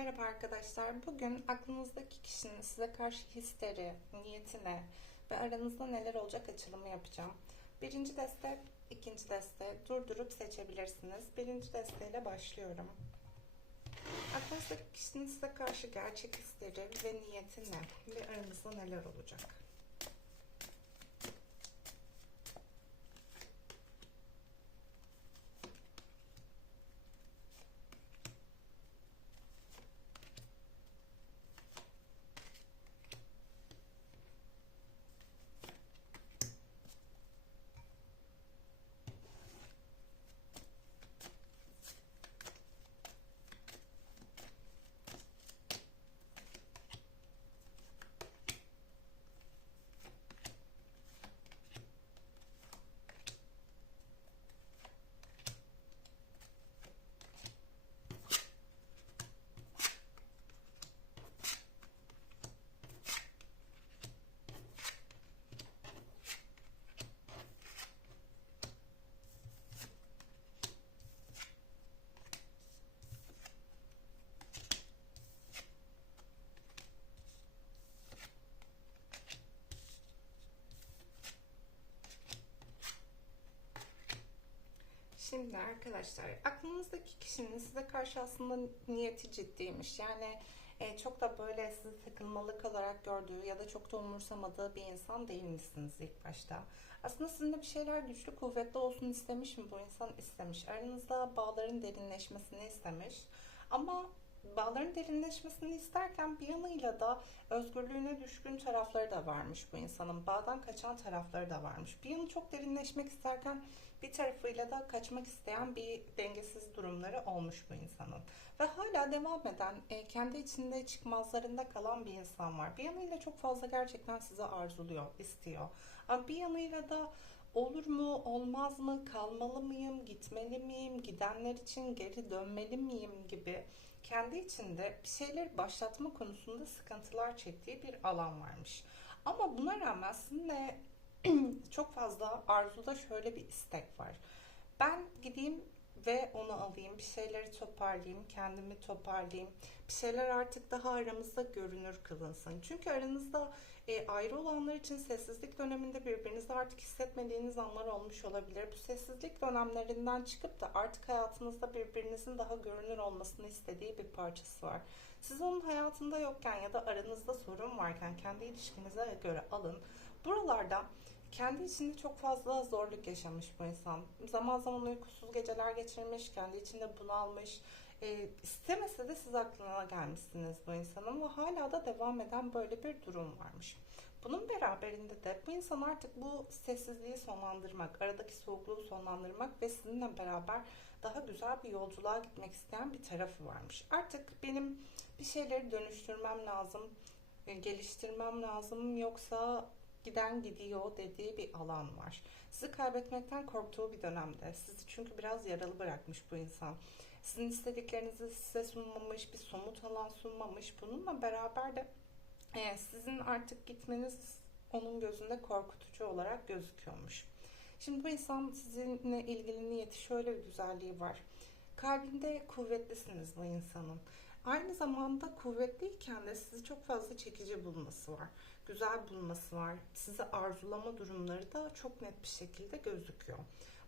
Merhaba arkadaşlar. Bugün aklınızdaki kişinin size karşı hisleri, niyetine ve aranızda neler olacak açılımı yapacağım. Birinci deste, ikinci deste durdurup seçebilirsiniz. Birinci desteyle başlıyorum. Aklınızdaki kişinin size karşı gerçek hisleri ve niyeti ne? Ve aranızda neler olacak? Şimdi arkadaşlar aklınızdaki kişinin size karşı aslında niyeti ciddiymiş. Yani e, çok da böyle sizi takılmalık olarak gördüğü ya da çok da umursamadığı bir insan değilmişsiniz ilk başta. Aslında sizinle bir şeyler güçlü kuvvetli olsun istemiş mi bu insan istemiş. Aranızda bağların derinleşmesini istemiş. Ama bağların derinleşmesini isterken bir yanıyla da özgürlüğüne düşkün tarafları da varmış bu insanın. Bağdan kaçan tarafları da varmış. Bir yanı çok derinleşmek isterken bir tarafıyla da kaçmak isteyen bir dengesiz durumları olmuş bu insanın. Ve hala devam eden, e, kendi içinde çıkmazlarında kalan bir insan var. Bir yanıyla çok fazla gerçekten sizi arzuluyor, istiyor. Ama bir yanıyla da olur mu, olmaz mı, kalmalı mıyım, gitmeli miyim, gidenler için geri dönmeli miyim gibi kendi içinde bir şeyleri başlatma konusunda sıkıntılar çektiği bir alan varmış. Ama buna rağmen sizinle çok fazla arzuda şöyle bir istek var. Ben gideyim ve onu alayım, bir şeyleri toparlayayım, kendimi toparlayayım. Bir şeyler artık daha aramızda görünür kılınsın. Çünkü aranızda e, ayrı olanlar için sessizlik döneminde birbirinizi artık hissetmediğiniz anlar olmuş olabilir. Bu sessizlik dönemlerinden çıkıp da artık hayatınızda birbirinizin daha görünür olmasını istediği bir parçası var. Siz onun hayatında yokken ya da aranızda sorun varken kendi ilişkinize göre alın. Buralarda kendi içinde çok fazla zorluk yaşamış bu insan. Zaman zaman uykusuz geceler geçirmiş, kendi içinde bunalmış. E, istemese de siz aklına gelmişsiniz bu insanın ve hala da devam eden böyle bir durum varmış. Bunun beraberinde de bu insan artık bu sessizliği sonlandırmak, aradaki soğukluğu sonlandırmak ve sizinle beraber daha güzel bir yolculuğa gitmek isteyen bir tarafı varmış. Artık benim bir şeyleri dönüştürmem lazım, e, geliştirmem lazım yoksa giden gidiyor dediği bir alan var. Sizi kaybetmekten korktuğu bir dönemde. Sizi çünkü biraz yaralı bırakmış bu insan. Sizin istediklerinizi size sunmamış, bir somut alan sunmamış. Bununla beraber de e, sizin artık gitmeniz onun gözünde korkutucu olarak gözüküyormuş. Şimdi bu insan sizinle ilgili niyeti şöyle bir güzelliği var. Kalbinde kuvvetlisiniz bu insanın. Aynı zamanda kuvvetliyken de sizi çok fazla çekici bulması var. Güzel bulması var. Sizi arzulama durumları da çok net bir şekilde gözüküyor.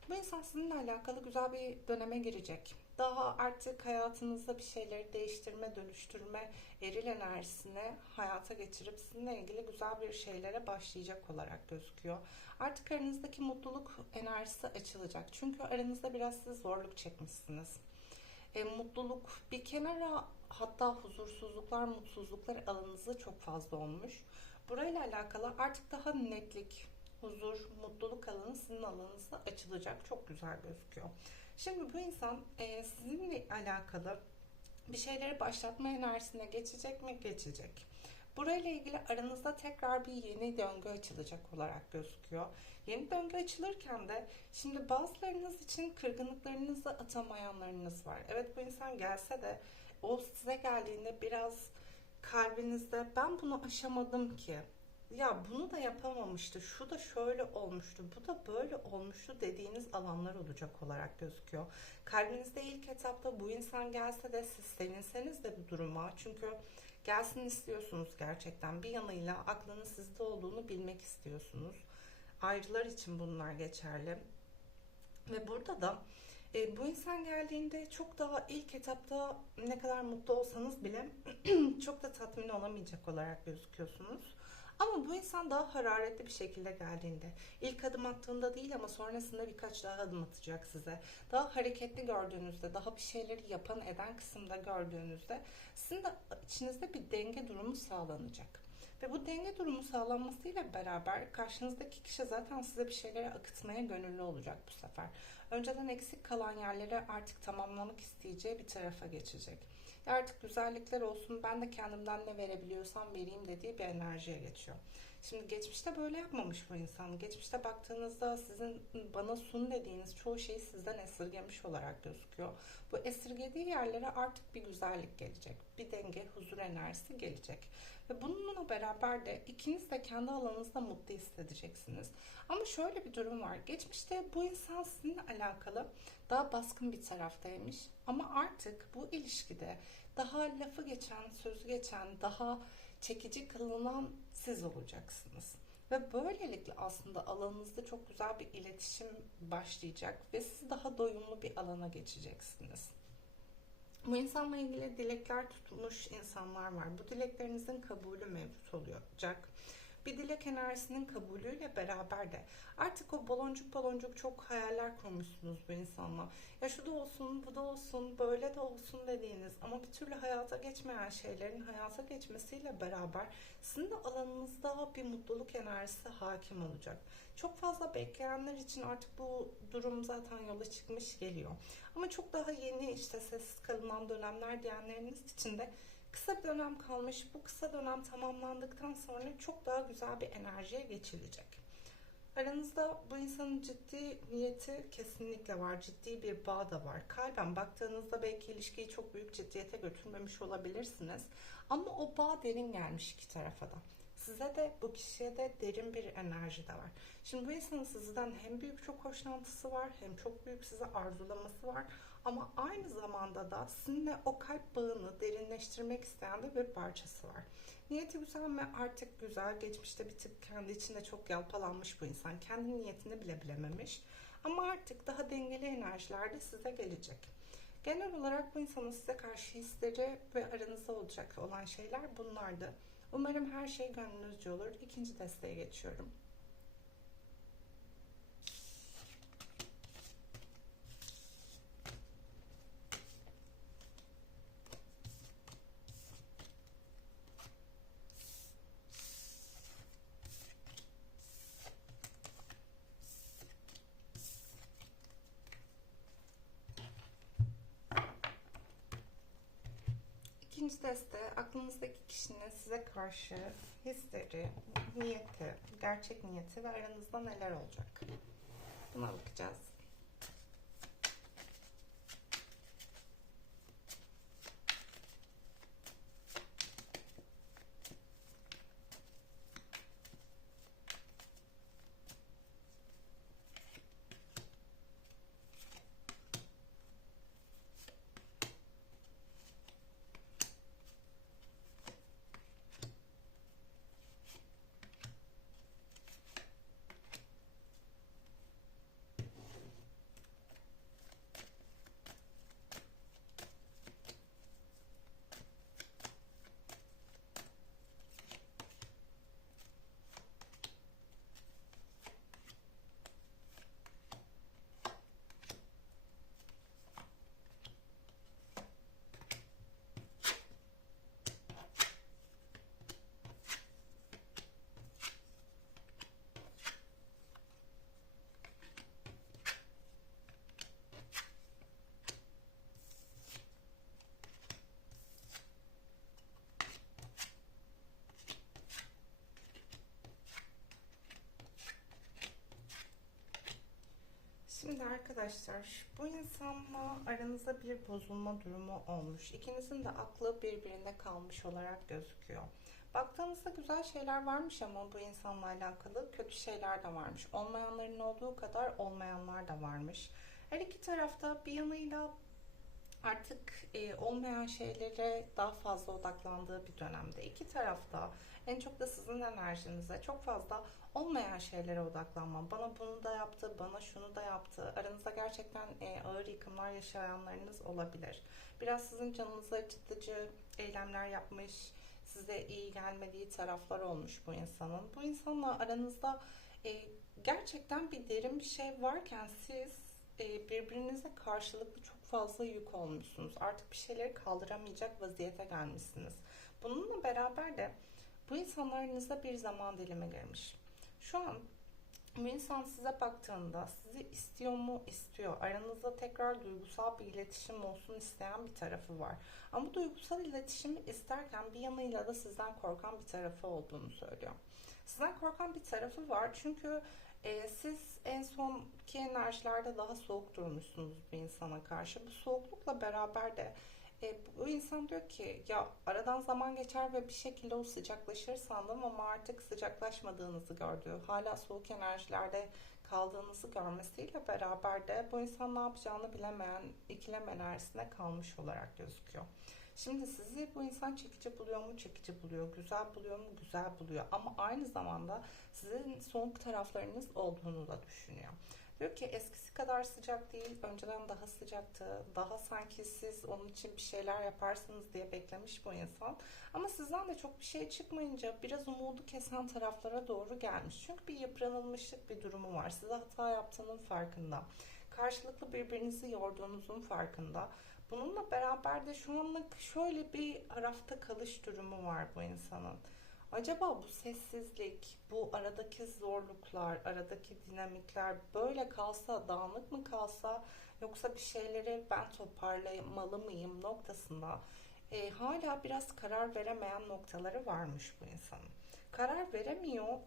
Bu insan sizinle alakalı güzel bir döneme girecek. Daha artık hayatınızda bir şeyleri değiştirme, dönüştürme, eril enerjisine hayata geçirip sizinle ilgili güzel bir şeylere başlayacak olarak gözüküyor. Artık aranızdaki mutluluk enerjisi açılacak. Çünkü aranızda biraz siz zorluk çekmişsiniz e, mutluluk bir kenara hatta huzursuzluklar, mutsuzluklar alanınızda çok fazla olmuş. Burayla alakalı artık daha netlik, huzur, mutluluk alanı sizin alanınızda açılacak. Çok güzel gözüküyor. Şimdi bu insan e, sizinle alakalı bir şeyleri başlatma enerjisine geçecek mi? Geçecek. Burayla ilgili aranızda tekrar bir yeni döngü açılacak olarak gözüküyor. Yeni döngü açılırken de şimdi bazılarınız için kırgınlıklarınızı atamayanlarınız var. Evet bu insan gelse de o size geldiğinde biraz kalbinizde ben bunu aşamadım ki ya bunu da yapamamıştı, şu da şöyle olmuştu, bu da böyle olmuştu dediğiniz alanlar olacak olarak gözüküyor. Kalbinizde ilk etapta bu insan gelse de siz sevinseniz de bu duruma çünkü gelsin istiyorsunuz gerçekten bir yanıyla aklının sizde olduğunu bilmek istiyorsunuz. Ayrılar için bunlar geçerli. Ve burada da e, bu insan geldiğinde çok daha ilk etapta ne kadar mutlu olsanız bile çok da tatmin olamayacak olarak gözüküyorsunuz. Ama bu insan daha hararetli bir şekilde geldiğinde, ilk adım attığında değil ama sonrasında birkaç daha adım atacak size. Daha hareketli gördüğünüzde, daha bir şeyleri yapan eden kısımda gördüğünüzde sizin de içinizde bir denge durumu sağlanacak. Ve bu denge durumu sağlanmasıyla beraber karşınızdaki kişi zaten size bir şeyleri akıtmaya gönüllü olacak bu sefer. Önceden eksik kalan yerleri artık tamamlamak isteyeceği bir tarafa geçecek. Ya artık güzellikler olsun ben de kendimden ne verebiliyorsam vereyim dediği bir enerjiye geçiyor. Şimdi geçmişte böyle yapmamış bu insan. Geçmişte baktığınızda sizin bana sun dediğiniz çoğu şeyi sizden esirgemiş olarak gözüküyor. Bu esirgediği yerlere artık bir güzellik gelecek. Bir denge, huzur enerjisi gelecek. Ve bununla beraber de ikiniz de kendi alanınızda mutlu hissedeceksiniz. Ama şöyle bir durum var. Geçmişte bu insan sizinle alakalı daha baskın bir taraftaymış. Ama artık bu ilişkide daha lafı geçen, sözü geçen, daha çekici kılınan siz olacaksınız. Ve böylelikle aslında alanınızda çok güzel bir iletişim başlayacak ve siz daha doyumlu bir alana geçeceksiniz. Bu insanla ilgili dilekler tutmuş insanlar var. Bu dileklerinizin kabulü mevcut olacak. Bir dilek enerjisinin kabulüyle beraber de artık o baloncuk baloncuk çok hayaller kurmuşsunuz bu insanla. Ya şu da olsun, bu da olsun, böyle de olsun dediğiniz ama bir türlü hayata geçmeyen şeylerin hayata geçmesiyle beraber sizin de alanınızda bir mutluluk enerjisi hakim olacak. Çok fazla bekleyenler için artık bu durum zaten yola çıkmış geliyor. Ama çok daha yeni işte sessiz kalınan dönemler diyenleriniz için de kısa bir dönem kalmış. Bu kısa dönem tamamlandıktan sonra çok daha güzel bir enerjiye geçilecek. Aranızda bu insanın ciddi niyeti kesinlikle var. Ciddi bir bağ da var. Kalben baktığınızda belki ilişkiyi çok büyük ciddiyete götürmemiş olabilirsiniz. Ama o bağ derin gelmiş iki tarafa da. Size de bu kişiye de derin bir enerji de var. Şimdi bu insanın sizden hem büyük çok hoşlantısı var hem çok büyük size arzulaması var. Ama aynı zamanda da sizinle o kalp bağını derinleştirmek isteyen de bir parçası var. Niyeti güzel ve artık güzel. Geçmişte bir tık kendi içinde çok yalpalanmış bu insan. Kendi niyetini bile bilememiş. Ama artık daha dengeli enerjiler de size gelecek. Genel olarak bu insanın size karşı hisleri ve aranızda olacak olan şeyler bunlardı. Umarım her şey gönlünüzce olur. İkinci desteğe geçiyorum. İkinci deste aklınızdaki kişinin size karşı hisleri, niyeti, gerçek niyeti ve aranızda neler olacak? Buna bakacağız. Şimdi arkadaşlar bu insanla aranızda bir bozulma durumu olmuş. İkinizin de aklı birbirinde kalmış olarak gözüküyor. Baktığınızda güzel şeyler varmış ama bu insanla alakalı kötü şeyler de varmış. Olmayanların olduğu kadar olmayanlar da varmış. Her iki tarafta bir yanıyla artık e, olmayan şeylere daha fazla odaklandığı bir dönemde. İki tarafta en çok da sizin enerjinize çok fazla olmayan şeylere odaklanma. Bana bunu da yaptı, bana şunu da yaptı. Aranızda gerçekten e, ağır yıkımlar yaşayanlarınız olabilir. Biraz sizin canınızı acıtıcı eylemler yapmış, size iyi gelmediği taraflar olmuş bu insanın. Bu insanla aranızda e, gerçekten bir derin bir şey varken siz e, birbirinize karşılıklı çok fazla yük olmuşsunuz. Artık bir şeyleri kaldıramayacak vaziyete gelmişsiniz. Bununla beraber de bu insanlarınızda bir zaman dilimi girmiş. Şu an bu insan size baktığında sizi istiyor mu? istiyor. Aranızda tekrar duygusal bir iletişim olsun isteyen bir tarafı var. Ama duygusal iletişimi isterken bir yanıyla da sizden korkan bir tarafı olduğunu söylüyor. Sizden korkan bir tarafı var çünkü e, siz en sonki enerjilerde daha soğuk durmuşsunuz bir insana karşı. Bu soğuklukla beraber de e, bu insan diyor ki ya aradan zaman geçer ve bir şekilde o sıcaklaşır sandım ama artık sıcaklaşmadığınızı gördü. Hala soğuk enerjilerde kaldığınızı görmesiyle beraber de bu insan ne yapacağını bilemeyen ikilem enerjisine kalmış olarak gözüküyor. Şimdi sizi bu insan çekici buluyor mu? Çekici buluyor. Güzel buluyor mu? Güzel buluyor. Ama aynı zamanda sizin soğuk taraflarınız olduğunu da düşünüyor. Diyor ki eskisi kadar sıcak değil, önceden daha sıcaktı. Daha sanki siz onun için bir şeyler yaparsınız diye beklemiş bu insan. Ama sizden de çok bir şey çıkmayınca biraz umudu kesen taraflara doğru gelmiş. Çünkü bir yıpranılmışlık bir durumu var. Size hata yaptığının farkında. Karşılıklı birbirinizi yorduğunuzun farkında. Bununla beraber de şu anlık şöyle bir arafta kalış durumu var bu insanın. Acaba bu sessizlik, bu aradaki zorluklar, aradaki dinamikler böyle kalsa, dağınık mı kalsa yoksa bir şeyleri ben toparlamalı mıyım noktasında e, hala biraz karar veremeyen noktaları varmış bu insanın. Karar veremiyor,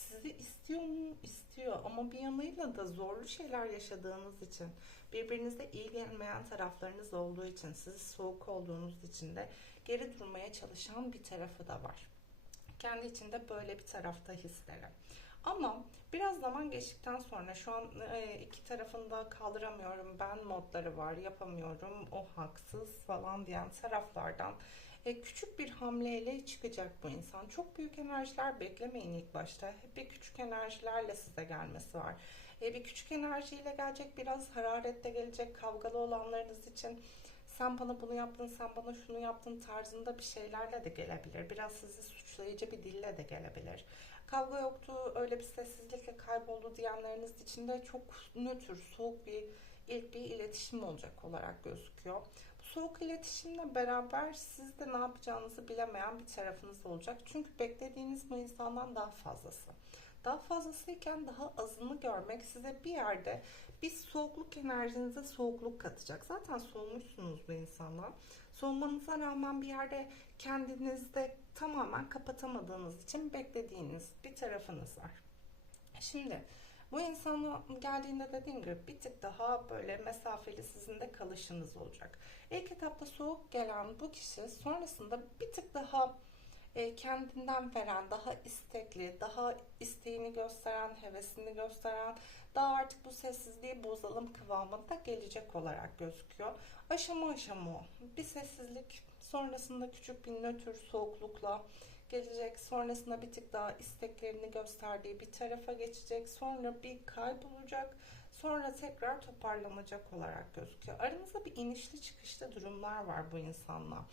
sizi istiyor mu? İstiyor ama bir yanıyla da zorlu şeyler yaşadığınız için, birbirinize iyi gelmeyen taraflarınız olduğu için, sizi soğuk olduğunuz için de geri durmaya çalışan bir tarafı da var. Kendi içinde böyle bir tarafta hisleri. Ama biraz zaman geçtikten sonra şu an e, iki tarafında kaldıramıyorum ben modları var yapamıyorum o haksız falan diyen taraflardan e, küçük bir hamleyle çıkacak bu insan. Çok büyük enerjiler beklemeyin ilk başta. Hep bir küçük enerjilerle size gelmesi var. E, bir küçük enerjiyle gelecek biraz hararette gelecek kavgalı olanlarınız için sen bana bunu yaptın, sen bana şunu yaptın tarzında bir şeylerle de gelebilir. Biraz sizi suçlayıcı bir dille de gelebilir. Kavga yoktu, öyle bir sessizlikle kayboldu diyenleriniz için de çok nötr, soğuk bir ilk bir iletişim olacak olarak gözüküyor. Soğuk iletişimle beraber siz de ne yapacağınızı bilemeyen bir tarafınız olacak. Çünkü beklediğiniz bu insandan daha fazlası. Daha fazlasıyken daha azını görmek size bir yerde bir soğukluk enerjinize soğukluk katacak. Zaten soğumuşsunuz bu insanla. Soğumanıza rağmen bir yerde kendinizde tamamen kapatamadığınız için beklediğiniz bir tarafınız var. Şimdi bu insana geldiğinde dediğim gibi bir tık daha böyle mesafeli sizin de kalışınız olacak. İlk etapta soğuk gelen bu kişi sonrasında bir tık daha e, kendinden veren, daha istekli, daha isteğini gösteren, hevesini gösteren, daha artık bu sessizliği bozalım kıvamında gelecek olarak gözüküyor. Aşama aşama bir sessizlik sonrasında küçük bir nötr soğuklukla gelecek. Sonrasında bir tık daha isteklerini gösterdiği bir tarafa geçecek. Sonra bir kaybolacak. Sonra tekrar toparlanacak olarak gözüküyor. Aranızda bir inişli çıkışlı durumlar var bu insanla.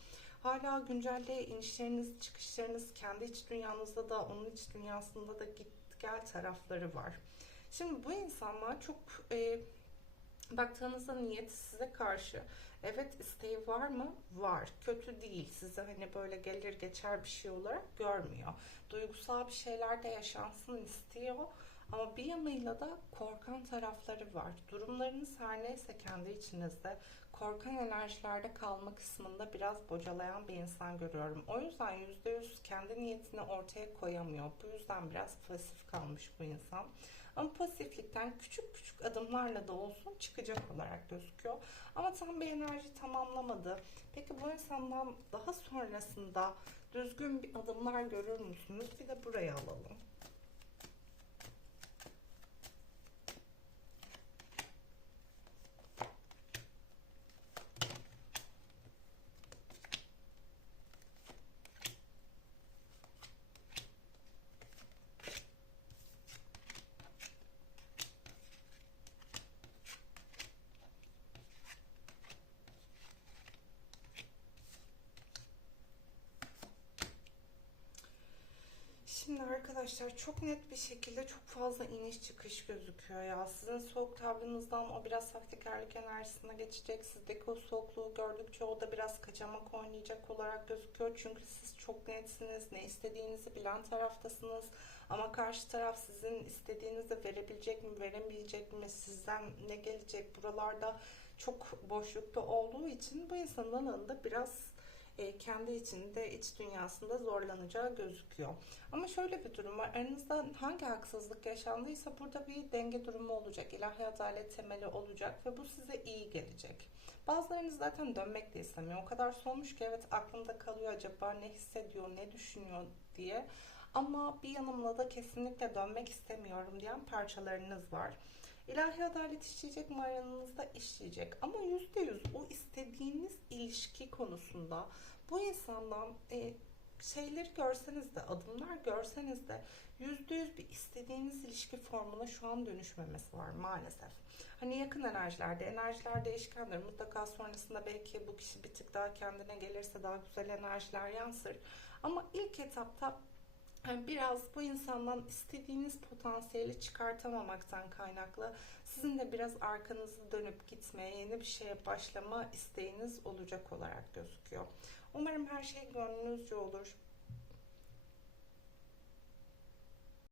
Hala güncelde inişleriniz, çıkışlarınız kendi iç dünyanızda da onun iç dünyasında da git gel tarafları var. Şimdi bu insanlar çok e, baktığınızda niyeti size karşı evet isteği var mı? Var. Kötü değil. Size hani böyle gelir geçer bir şey olarak görmüyor. Duygusal bir şeyler de yaşansın istiyor. Ama bir yanıyla da korkan tarafları var. Durumlarınız her neyse kendi içinizde korkan enerjilerde kalma kısmında biraz bocalayan bir insan görüyorum. O yüzden %100 kendi niyetini ortaya koyamıyor. Bu yüzden biraz pasif kalmış bu insan. Ama pasiflikten küçük küçük adımlarla da olsun çıkacak olarak gözüküyor. Ama tam bir enerji tamamlamadı. Peki bu insandan daha sonrasında düzgün bir adımlar görür müsünüz? Bir de buraya alalım. Şimdi arkadaşlar çok net bir şekilde çok fazla iniş çıkış gözüküyor ya. Sizin soğuk tavrınızdan o biraz sahtekarlık enerjisine geçecek. Sizdeki o soğukluğu gördükçe o da biraz kaçamak oynayacak olarak gözüküyor. Çünkü siz çok netsiniz. Ne istediğinizi bilen taraftasınız. Ama karşı taraf sizin istediğinizi verebilecek mi, veremeyecek mi, sizden ne gelecek buralarda çok boşlukta olduğu için bu insanın alanında biraz e, kendi içinde, iç dünyasında zorlanacağı gözüküyor. Ama şöyle bir durum var. Aranızda hangi haksızlık yaşandıysa burada bir denge durumu olacak. İlahi adalet temeli olacak ve bu size iyi gelecek. Bazılarınız zaten dönmek de istemiyor. O kadar solmuş ki evet aklımda kalıyor acaba ne hissediyor, ne düşünüyor diye. Ama bir yanımla da kesinlikle dönmek istemiyorum diyen parçalarınız var. İlahi adalet işleyecek mi aranızda işleyecek. Ama yüzde yüz o istediğiniz ilişki konusunda bu insandan e, şeyleri görseniz de adımlar görseniz de yüzde yüz bir istediğiniz ilişki formuna şu an dönüşmemesi var maalesef. Hani yakın enerjilerde, enerjiler değişkendir. Mutlaka sonrasında belki bu kişi bir tık daha kendine gelirse daha güzel enerjiler yansır. Ama ilk etapta biraz bu insandan istediğiniz potansiyeli çıkartamamaktan kaynaklı sizin de biraz arkanızı dönüp gitmeye, yeni bir şeye başlama isteğiniz olacak olarak gözüküyor. Umarım her şey gönlünüzce olur.